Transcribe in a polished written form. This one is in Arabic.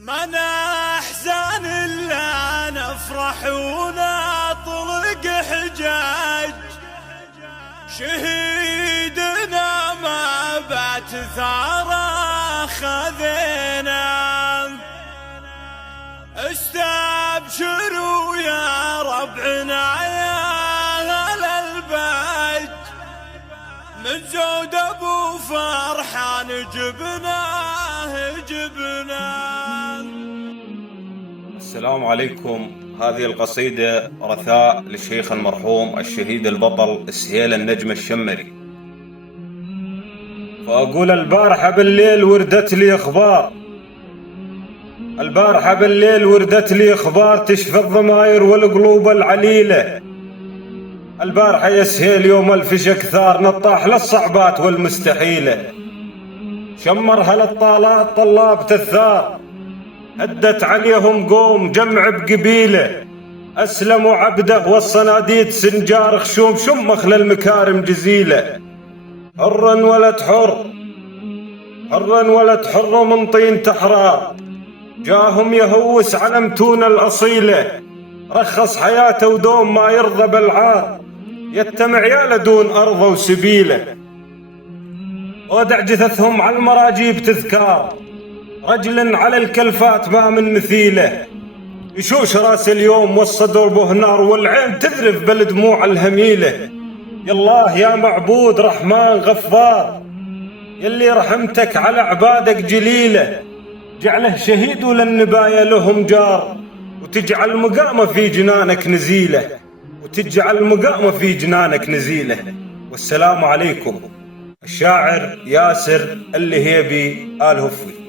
من أحزان إلا نفرح ونطلق حجاج شهيدنا ما بات ثارة خذينا. استبشروا يا ربعنا يا أهل البيت من زود أبو فرحان جبناه. السلام عليكم. هذه القصيدة رثاء للشيخ المرحوم الشهيد البطل السهيل النجم الشمري. فأقول البارحة بالليل وردت لي أخبار، البارحة بالليل وردت لي أخبار تشفي الضماير والقلوب العليلة. البارحة يا سهيل يوم الفشك ثار نطاح للصعبات والمستحيلة. شمرها للطالات طلاب تثار هدت عليهم قوم جمع بقبيله. أسلموا عبده والصناديد سنجار خشوم شمخ للمكارم جزيلة. حرا ولد حر، حرا ولد حر من طين تحرار جاهم يهوس على متون الأصيلة. رخص حياته ودوم ما يرضى بالعار يتمع يا لدون أرضه وسبيله. ودع جثثهم على المراجيب تذكار رجل على الكلفات ما من مثيله. يشوش راس اليوم والصدر به نار والعين تذرف بالدموع الهميله. يالله يا معبود رحمن غفار يلي رحمتك على عبادك جليله. جعله شهيد وللنبايا لهم جار وتجعل مقامه في جنانك نزيله، وتجعل مقامه في جنانك نزيله. والسلام عليكم. الشاعر ياسر اللهيبي آل هفوي.